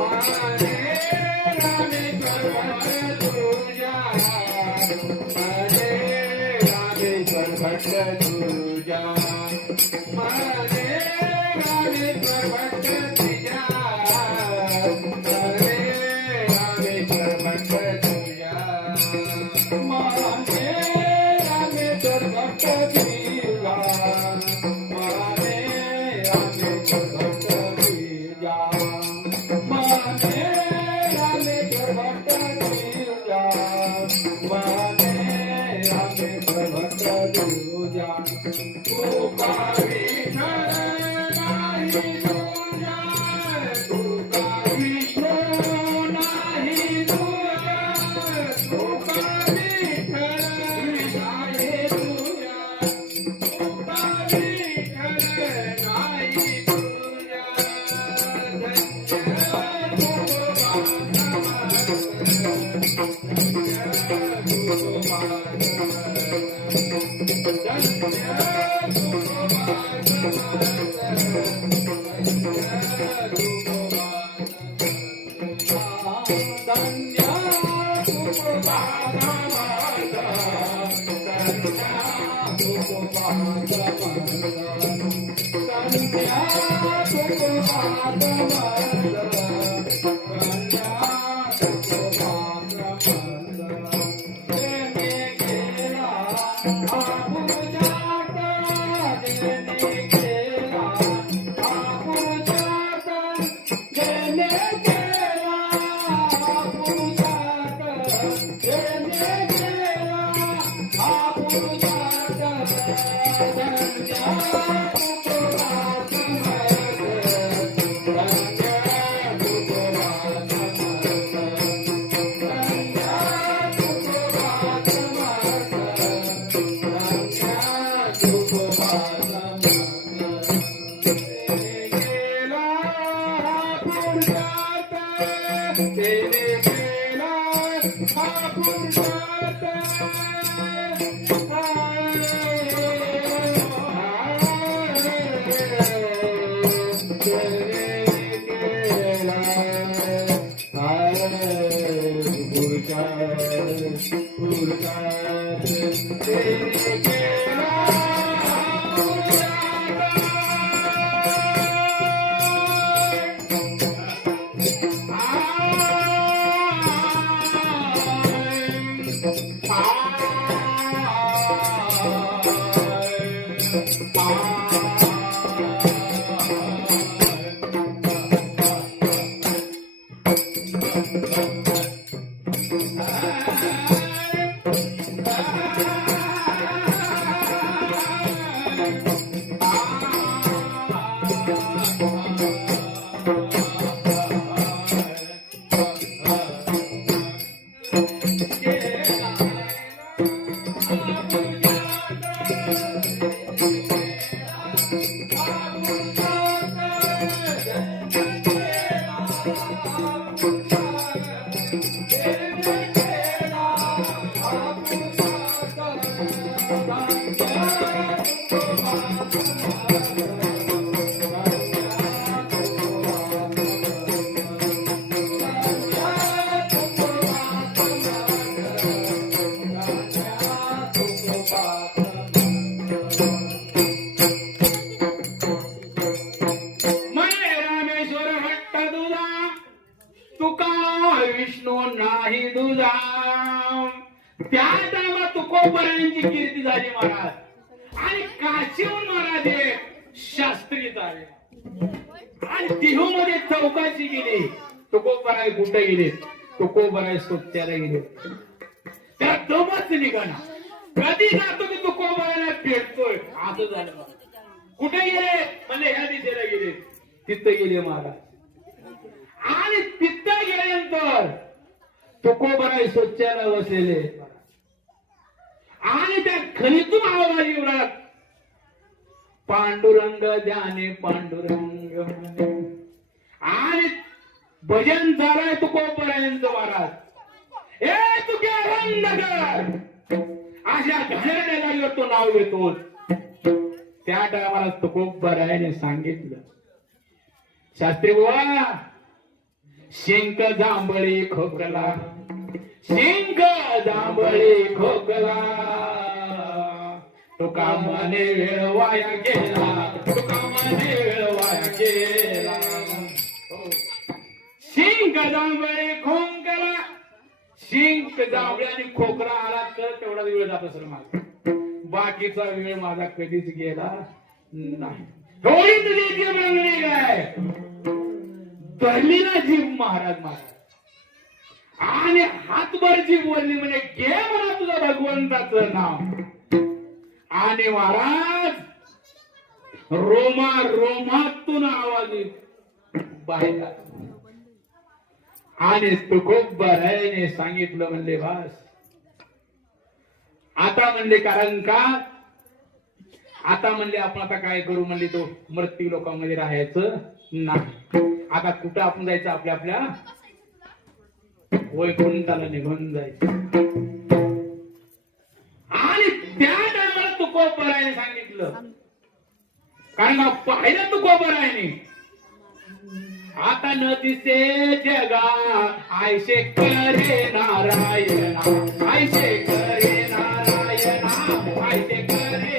Bye. Yeah. Thank you. Bye. चौकाशी गेली? तुकोबराय कुठे गेले? तुकोबराय सोत्याला गेले. त्या दमच निघाला कधी जातो की तुकोबरायला भेटतोय असं झालं कुठे गेले? म्हणजे ह्या दिशेला गेले. तिथं गेले महाराज आणि तिथं गेल्यानंतर तुकोबराय स्वच्छाला बसलेले. आणि त्या खरीतून आवाज येऊ पांडुरंग ध्याने पांडुरंग. भजन झालंय तुकोपर्यंत महाराज. ए तुके नगर अशा घाणेरड्या तो नाव घेतो त्या टायमाला तुकोबरायाने सांगितलं. शास्त्री बुवा शिंक जांभळी खोकला. शिंक जांभळी खोकला. तुका मने वेळ वाया गेला. तुका मने वेळ वाया गेला. शिंक जांभळी खोंकला शिंक जांभळी आणि खोकरा आला तर तेवढा वेळ जात असेल माझा. बाकीचा वेळ माझा कधीच गेला नाही. थोडी देते जीव काय धरली ना जीव महाराज महाराज. आणि हातभर जीव बोलली म्हणजे घे मला तुझा भगवंताचं नाव. आणि महाराज रोमा रोमातून आवाज बाहेर आणि तू खूप सांगितलं म्हणले भास आता म्हणले कारण का? आता म्हणले आपण आता काय करू? म्हणले तो मृत्यू लोकांमध्ये राहायचं नाही. आता कुठं आपण जायचं? आपल्या आपल्या वैकुंठाला निघून जायचं. आणि त्या टायमाला तुकोबरायने सांगितलं. कारण का? पाहिलं तुकोबरायने आता न दिसे जगा आयशे करे नारायणा आयशे करे नारायणा आयशे करे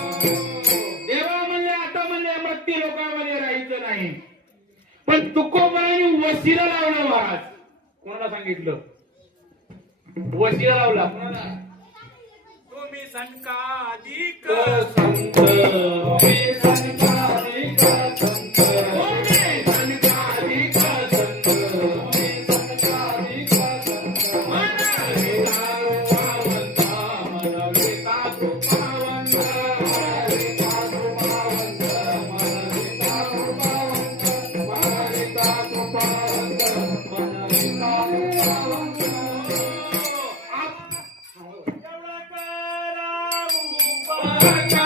देवा म्हणले आता म्हणले मृत्यू लोकांमध्ये राहायचं नाही पण तुकोबाने वशिला लावलं महाराज कोणाला सांगितलं वशिला लावला. तुम्ही तुम्ही संतानिक संत. करा कारण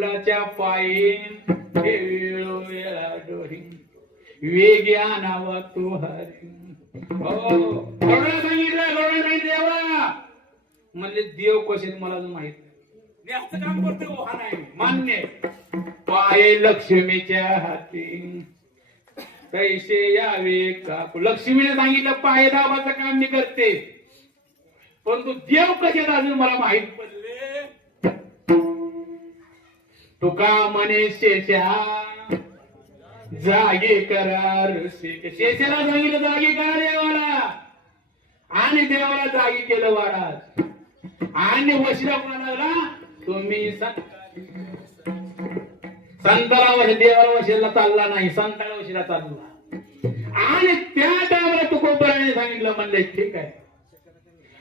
गरुडाच्या डोही वेग्या नावा तू हरी. हो. सांगितलं गरुडा देवा. म्हणले देव कसे मला माहीत नाही. देहाचं काम करतोय हो, हा नाही. मान्य. पाय लक्ष्मीच्या हाती. कैसे यावे का लक्ष्मीने सांगितलं पाय दाबाचं काम मी करते. पण तू देव कसे अजून मला माहीत पडले तुका म्हणे शेषा. जागे करार शेषाला सांगितलं जागे करा देवाला. आणि देवाला जागी केलं वाराज आणि वशिला कोणाला तुम्ही सन- संताला वश देवाला वशीला चालला नाही संताला वशीला चालला. आणि त्या टायमाला तुकोबराने सांगितलं म्हणले ठीक आहे.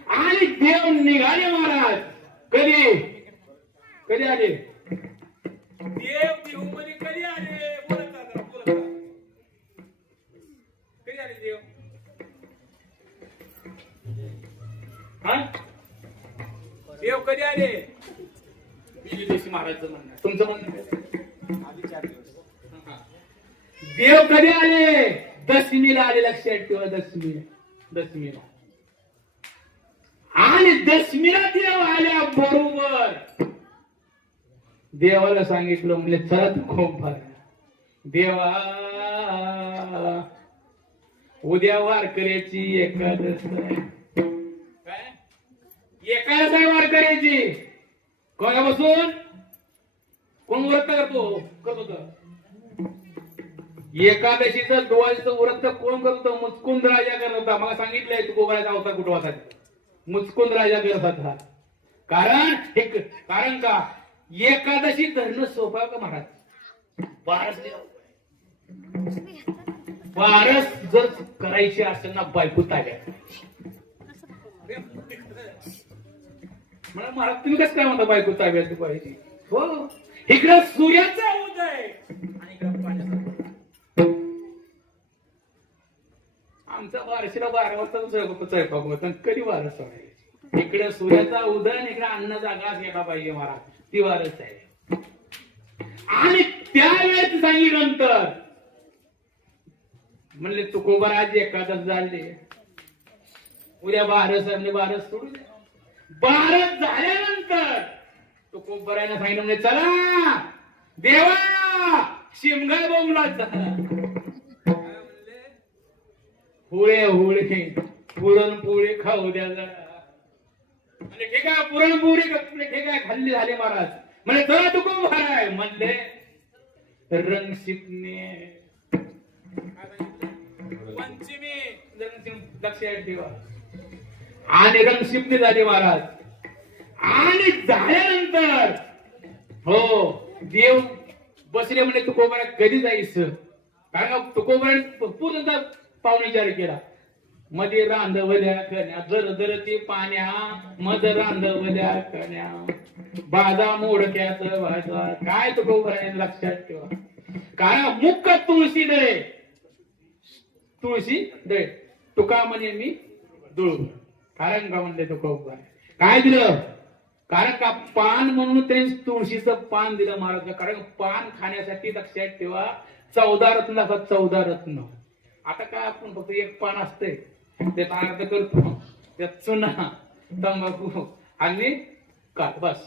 आणि देव निघाले महाराज. कधी? कधी आले? देव कधी आले बोलत जा जरा, बोलत जा. कधी आले देव हा देव कधी आले विजयदेशी महाराजचं म्हणणं आहे. तुमचं म्हणणं काय? आधी चार दिवस हा. देव कधी आले दशमीला आले लक्षात ठेवा दशमीला दशमीला आणि दशमीला देव देवाला सांगितलं म्हणजे चलत खूप भर. देवा उद्या वारकऱ्याची एकादश. एकादश आहे वारकऱ्याची. बसून? कोण व्रत करतो? करत होत. एकादशीचं डोळ्याचं व्रत कोण करतो मुचकुंद राजा करत होता. मला सांगितलंय तू गोबाळ्याचा होता कुटुंबासाठी मुचकुंद राजा करत होता. कारण हे कारण का? एकादशी धरणं सोपा का महाराज. बारस लय बारस जर करायची असेल ना बायको ताब्यात. मला महाराज तुम्ही कसं काय म्हणता बायको ताब्यात पाहिजे हो. इकडं सूर्याचा उदय आणि इकडं पाण्याचा आमचा बारशीला बारा वाजता स्वयंपाक होता आणि कधी वारस सोडायची इकडे सूर्याचा उदय आणि इकडे अन्नाचा घास गेला पाहिजे महाराज ती वारस आहे. आणि त्यावेळेस सांगितल्यानंतर म्हणले तुकोबराज एकादश झाले. उद्या बारस म्हणजे बारस सोडू द्या बारस झाल्यानंतर तुकोबराने सांगितलं म्हणजे चला. देवा शिमगा काय म्हणले होळे होळे पुरणपोळी खाऊ द्या जरा. म्हणजे ठीक आहे पुरणपोळी म्हणजे ठीक आहे खाल्ली झाले महाराज. म्हणजे चला तू खूप आहे म्हणले रंगशिपने काय पंचमी रंगशिप लक्षात ठेवा. आणि रंगशिपने झाले महाराज. आणि झाल्यानंतर हो देव बसले म्हणजे तुकोबऱ्यात कधी जायचं कारण तुकोबरा पूर्ण पाहुणेचार केला. मध्ये रांधवल्या कण्या जर जर ती पाण्या मध रांधवल्या कण्या. बाजा मोडक्यात भाजा काय तुकोबरा लक्षात ठेवा. कारण मुख तुळशी दळे तुळशी दळे तुका म्हणे मी दुळू कारण का म्हणले तुकोबरा काय दिलं? कारण का पान म्हणून त्यांनी तुळशीचं पान दिलं महाराज कारण पान खाण्यासाठी लक्षात ठेवा. चौदा रत्न लागतात चौदा रत्न. आता काय आपण फक्त एक पान असतंय. त्याचा अर्ध करतो त्यात चुना तंबाखू आणि का बस.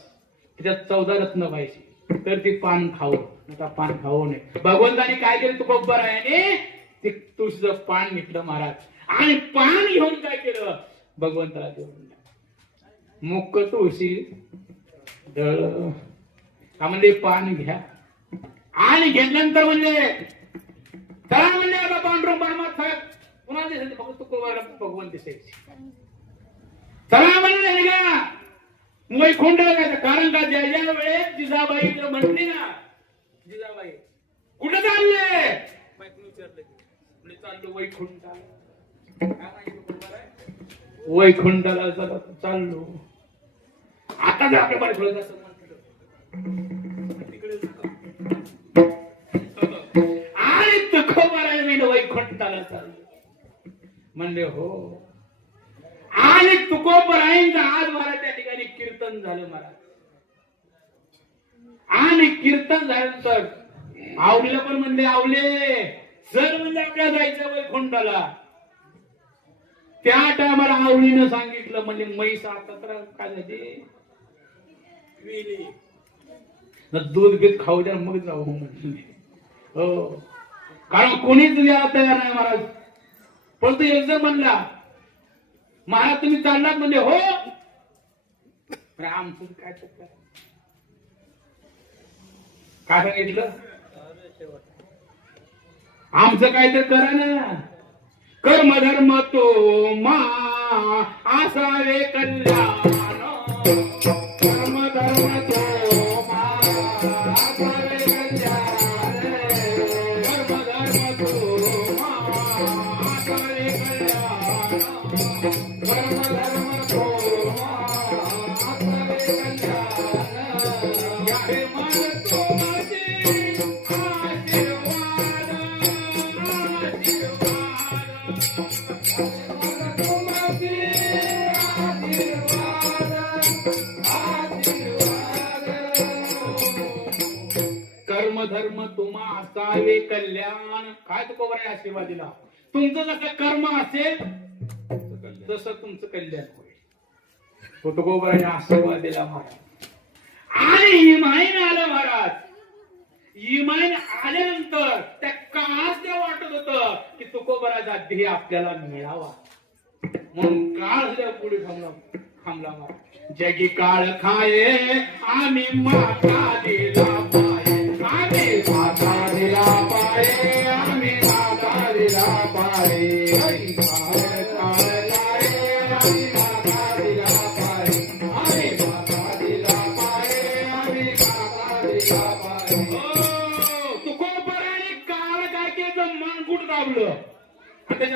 त्याच्यात चौदा रत्न पाहिजे. तर ते पान खावं. आता पान खाऊ नाही. भगवंताने काय केलं तू बब्बर आहे ते तुळशीचं पान घेतलं महाराज. आणि पान घेऊन काय केलं? भगवंताला देऊन मुक्क तुळशी दळ. का म्हणजे पान घ्या. आणि घेतल्यानंतर म्हणजे तुकोबाला भगवान दिसायचे चला म्हणले निघा वैकुंठ लागायचं कारण का ज्या ज्या वेळेस जिजाबाई म्हणली ना जिजाबाई कुठं चालले बायकोने विचारलं की? म्हणजे चाललो वैकुंठाला चाललो. आता जर आपल्या बायकोला असं म्हटलं तिकडे. आणि तुकोबाराने मी वैकुंठाला चाललो. म्हणले हो. आणि तुकोबरायांचं आज मला त्या ठिकाणी कीर्तन झालं मला आणि कीर्तन झाल्यानंतर आवलीला पण म्हणले आवले सर म्हणजे आपल्या जायचं वैकुंठाला त्या टायमाला आवलीनं सांगितलं म्हणजे म्हैस आता तर काय झाली? दूध बीत खाऊ द्या मग जाऊ म्हणले. हो. कारण कोणीच यायला तयार नाही महाराज. पण तो एकदा म्हणला महाराज तुम्ही चालणार म्हणजे हो. राम तुम्ही काय चुकलं काय? सांगितलं? आमचं काय तर करा ना. कर्मधर्म तो मा आसावे कल्याण. कर्मधर्म तो मा आसावे कल्याण. धर्म तुम्हा असावे कल्याण. काय तुका आहे आशीर्वाद दिला तुमचं जसं कर्म असेल तसं तुमचं कल्याण होईल. तो आशीर्वाद दिला महाराज. आणि हिमायन आलं महाराज. हिमायन आल्यानंतर त्या काळात ते वाटत होत की तुकोबराचा ध्येय आपल्याला मिळावा. म्हणून काळ झाल्या पुढे थांबला थांबला महाराज. जगी काळ खाये आम्ही माता दिला पाये. आम्ही माता दिला पाये आम्ही माता दिला पाये.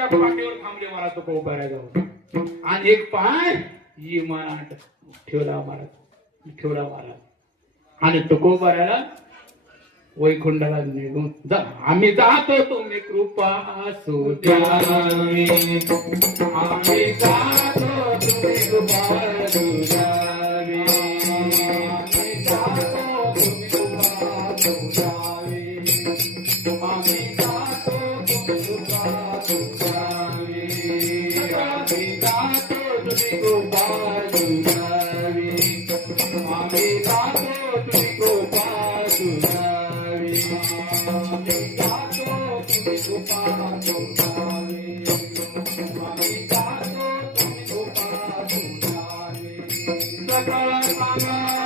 त्या पाठीवर थांबले मला तो उभा राहिला आणि एक पाय इमानात ठेवला महाराज ठेवला महाराज आणि तुकोबा राहिला? वैकुंठाला निघून जा. आम्ही जातो तुम्ही कृपा असू द्यावी आम्ही जातो तुम्ही कृपा असू द्यावी Thank you.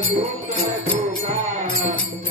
Duga, Duga.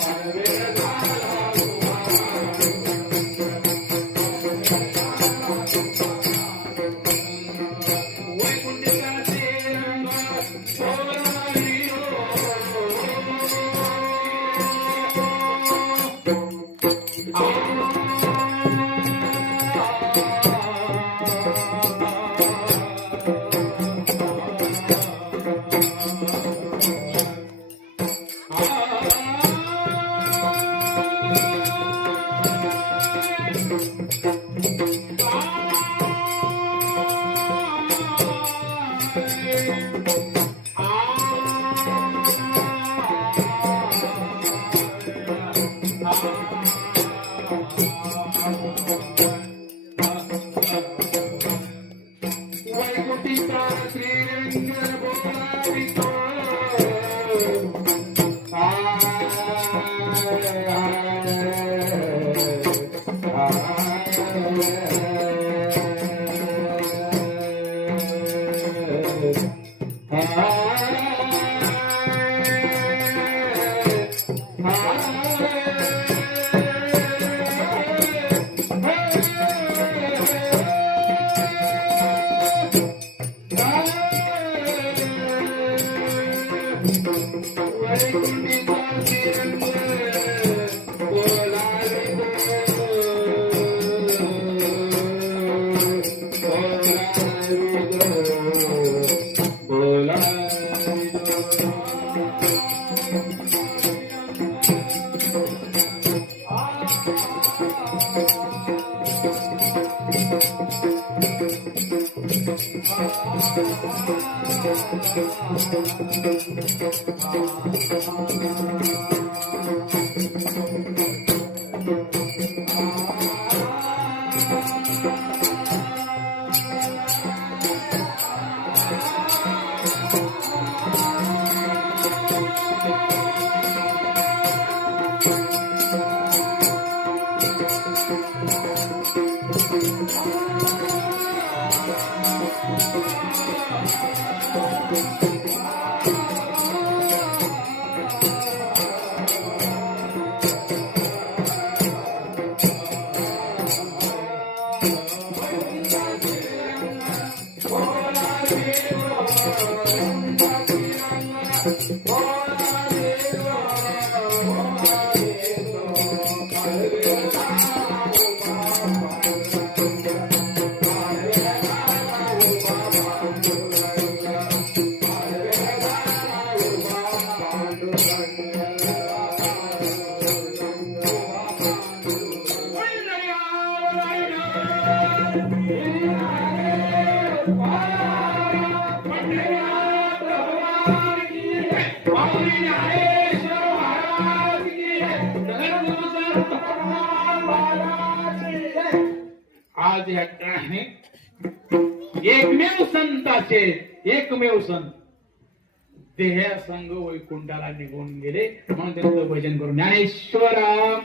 देहसंग वैकुंठाला निघून गेले. म्हणून त्यांचं भजन करून ज्ञानेश्वरा